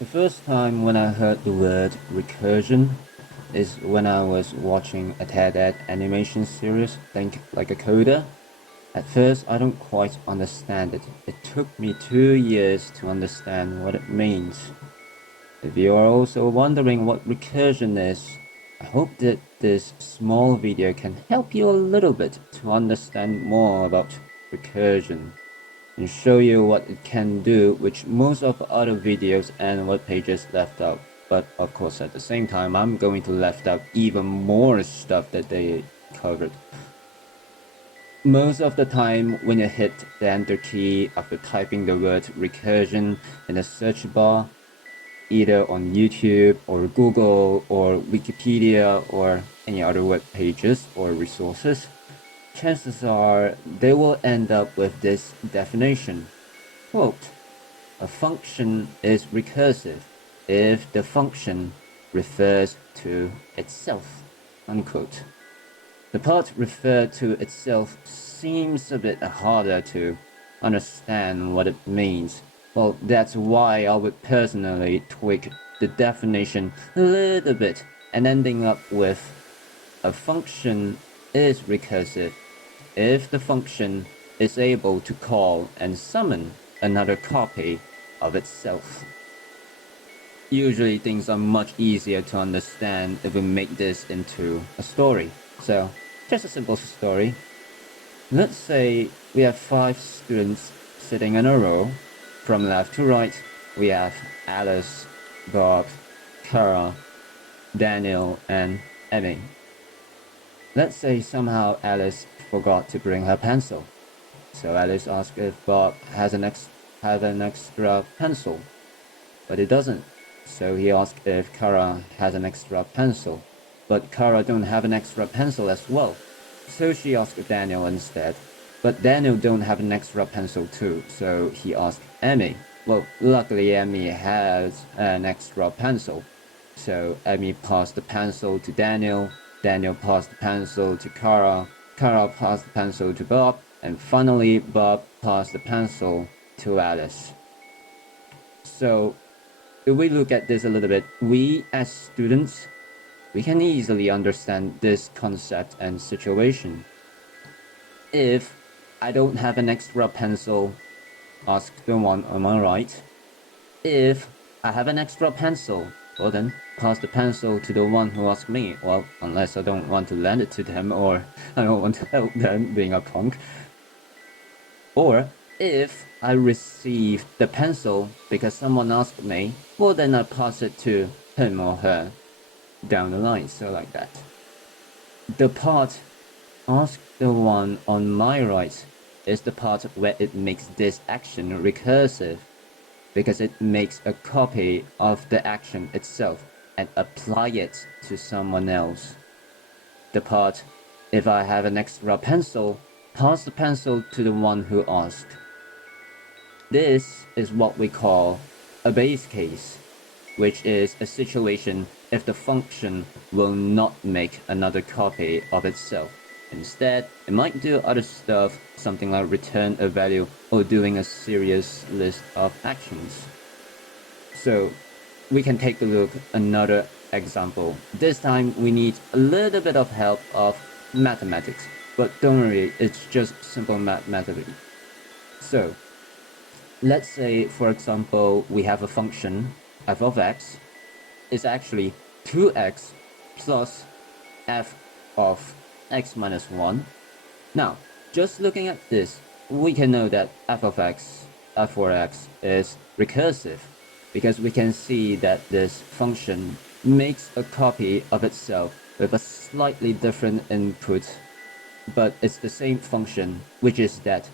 The first time when I heard the word recursion is when I was watching a TED animation series, Think Like a Coder. At first, I don't quite understand it. It took me 2 years to understand what it means. If you are also wondering what recursion is, I hope that this small video can help you a little bit to understand more about recursion and show you what it can do, which most of other videos and web pages left out. But of course, at the same time, I'm going to left out even more stuff that they covered. Most of the time, when you hit the enter key after typing the word recursion in the search bar, either on YouTube or Google or Wikipedia or any other web pages or resources, chances are they will end up with this definition. Quote, a function is recursive if the function refers to itself. Unquote. The part referred to itself seems a bit harder to understand what it means. Well, that's why I would personally tweak the definition a little bit and ending up with a function is recursive if the function is able to call and summon another copy of itself. Usually things are much easier to understand if we make this into a story. So, just a simple story. Let's say we have 5 students sitting in a row. From left to right, we have Alice, Bob, Kara, Daniel, and Emmy. Let's say somehow Alice forgot to bring her pencil. So Alice asks if Bob has an extra pencil, but he doesn't. So he asks if Kara has an extra pencil, but Kara don't have an extra pencil as well. So she asks Daniel instead, but Daniel don't have an extra pencil too, so he asks Emmy. Well, luckily Emmy has an extra pencil. So Emmy passed the pencil to Daniel, Daniel passed the pencil to Kara, Kara passed the pencil to Bob, and finally Bob passed the pencil to Alice. So if we look at this a little bit, we as students, we can easily understand this concept and situation. If I don't have an extra pencil, ask the one on my right. If I have an extra pencil, well then, pass the pencil to the one who asked me. Well, unless I don't want to lend it to them or I don't want to help them being a punk. Or if I receive the pencil because someone asked me, well then I pass it to him or her down the line, so like that. The part ask the one on my right is the part where it makes this action recursive, because it makes a copy of the action itself and apply it to someone else. The part, if I have an extra pencil, pass the pencil to the one who asked. This is what we call a base case, which is a situation if the function will not make another copy of itself. Instead, it might do other stuff, something like return a value or doing a serious list of actions. So we can take a look another example. This time we need a little bit of help of mathematics, but don't worry, it's just simple mathematics. So let's say, for example, we have a function f of x is actually 2x plus f of x minus 1. Now, just looking at this, we can know that f of x, f for x, is recursive, because we can see that this function makes a copy of itself with a slightly different input, but it's the same function, which is that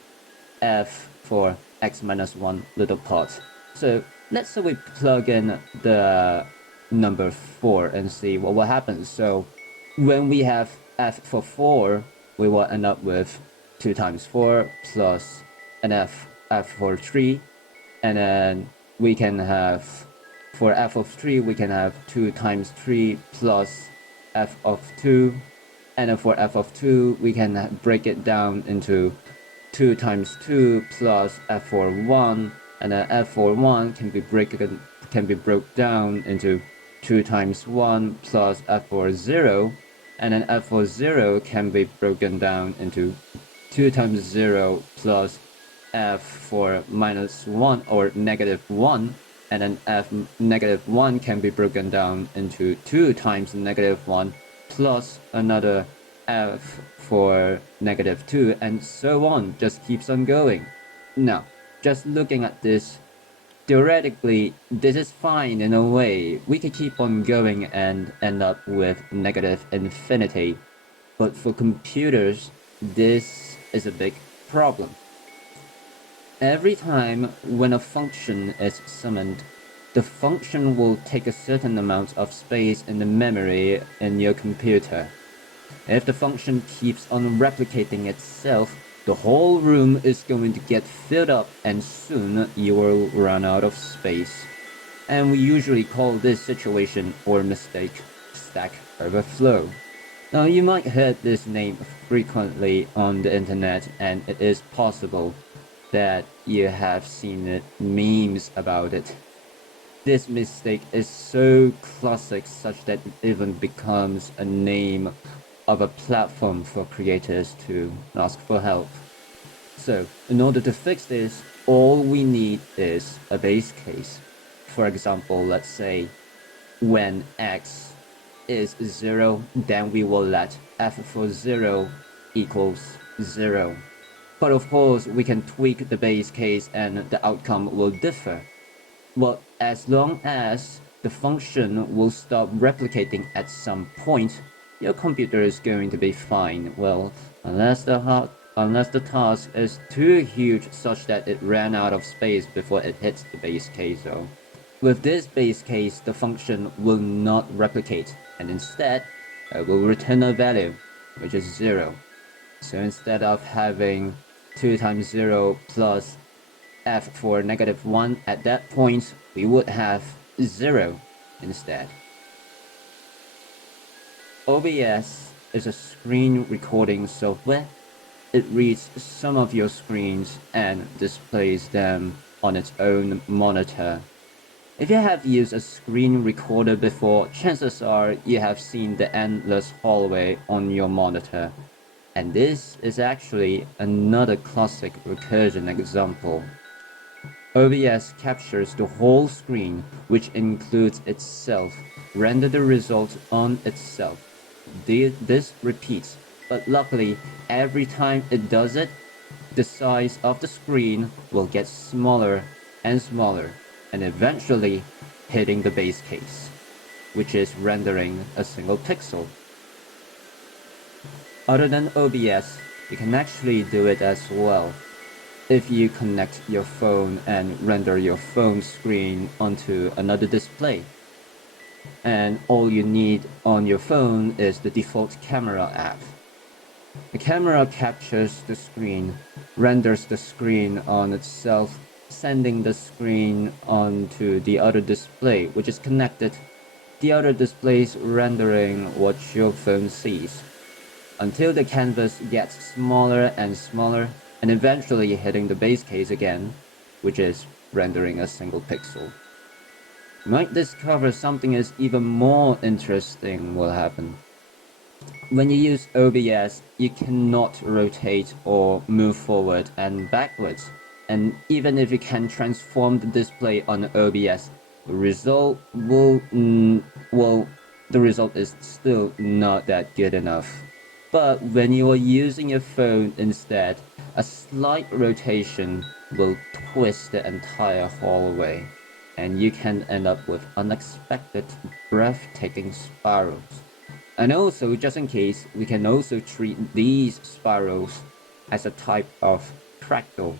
f for x minus 1 little part. So let's say we plug in the number 4 and see what happens. So when we have f for 4, we will end up with 2 times 4 plus an f for 3, and then we can have, for f of 3, we can have 2 times 3 plus f of 2, and then for f of 2, we can break it down into 2 times 2 plus f for 1, and then f for 1 can be can be broken down into 2 times 1 plus f for 0, and then f for 0 can be broken down into 2 times 0 plus f for minus 1 or negative 1, and then f negative 1 can be broken down into 2 times negative 1 plus another f for negative 2, and so on, just keeps on going. Now, just looking at this, theoretically, this is fine in a way. We could keep on going and end up with negative infinity. But for computers, this is a big problem. Every time when a function is summoned, the function will take a certain amount of space in the memory in your computer. If the function keeps on replicating itself, the whole room is going to get filled up and soon you will run out of space. And we usually call this situation or mistake stack overflow. Now you might hear this name frequently on the internet, and it is possible that you have seen memes about it. This mistake is so classic such that it even becomes a name of a platform for creators to ask for help. So, in order to fix this, all we need is a base case. For example, let's say when x is 0, then we will let f for 0 equals 0. But of course, we can tweak the base case and the outcome will differ. Well, as long as the function will stop replicating at some point, your computer is going to be fine. Well, unless the task is too huge such that it ran out of space before it hits the base case though. With this base case, the function will not replicate, and instead, it will return a value, which is 0. So instead of having 2 times 0 plus f for negative 1 at that point, we would have 0 instead. OBS is a screen recording software. It reads some of your screens and displays them on its own monitor. If you have used a screen recorder before, chances are you have seen the endless hallway on your monitor. And this is actually another classic recursion example. OBS captures the whole screen, which includes itself, render the result on itself. This repeats, but luckily, every time it does it, the size of the screen will get smaller and smaller, and eventually hitting the base case, which is rendering a single pixel. Other than OBS, you can actually do it as well. If you connect your phone and render your phone screen onto another display, and all you need on your phone is the default camera app. The camera captures the screen, renders the screen on itself, sending the screen onto the other display, which is connected. The other displays rendering what your phone sees, until the canvas gets smaller and smaller, and eventually hitting the base case again, which is rendering a single pixel. You might discover something is even more interesting will happen. When you use OBS, you cannot rotate or move forward and backwards. And even if you can transform the display on OBS, the result the result is still not that good enough. But when you are using your phone instead, a slight rotation will twist the entire hallway, and you can end up with unexpected, breathtaking spirals. And also, just in case, we can also treat these spirals as a type of fractal.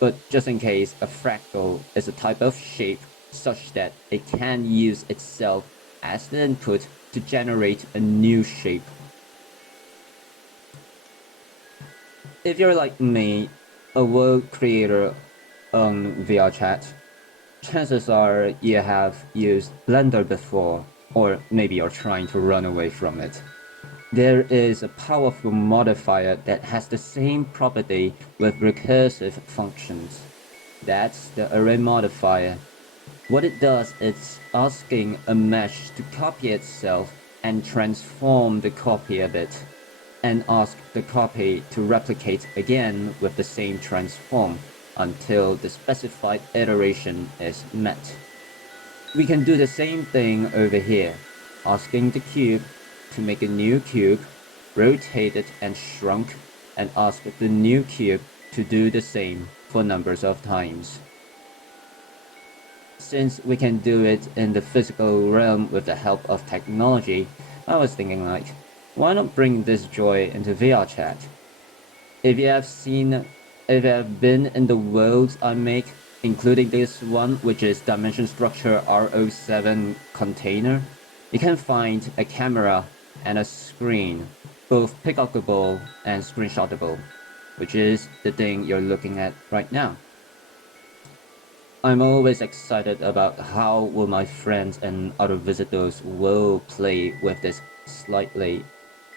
But just in case, a fractal is a type of shape such that it can use itself as the input to generate a new shape. If you're like me, a world creator on VRChat, chances are you have used Blender before, or maybe you're trying to run away from it. There is a powerful modifier that has the same property with recursive functions. That's the array modifier. What it does is asking a mesh to copy itself and transform the copy of it, and ask the copy to replicate again with the same transform until the specified iteration is met. We can do the same thing over here, asking the cube to make a new cube, rotate it and shrunk, and ask the new cube to do the same for numbers of times. Since we can do it in the physical realm with the help of technology, I was thinking like, why not bring this joy into VRChat? If you have been in the worlds I make, including this one, which is dimension structure R07 Kontainer, you can find a camera and a screen, both pickupable and screenshotable, which is the thing you're looking at right now. I'm always excited about how will my friends and other visitors will play with this slightly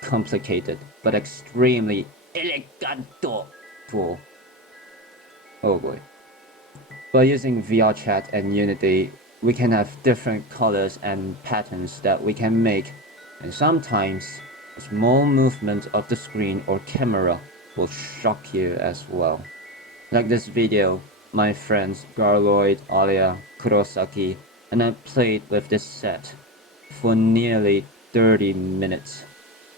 complicated but extremely eleganto tool. Oh boy. By using VRChat and Unity, we can have different colors and patterns that we can make, and sometimes a small movement of the screen or camera will shock you as well. Like this video, my friends Garloid, Alia Kurosaki, and I played with this set for nearly 30 minutes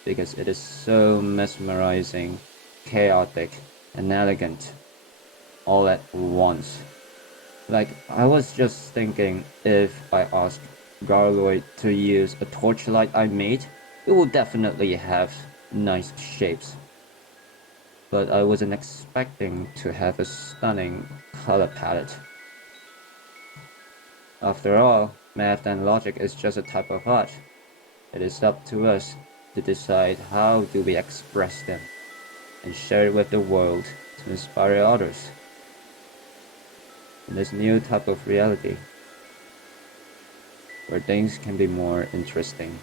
because it is so mesmerizing, chaotic, and elegant all at once. Like, I was just thinking, if I asked Garloid to use a torchlight I made, it will definitely have nice shapes. But I wasn't expecting to have a stunning color palette. After all, math and logic is just a type of art. It is up to us to decide how do we express them and share it with the world to inspire others in this new type of reality where things can be more interesting.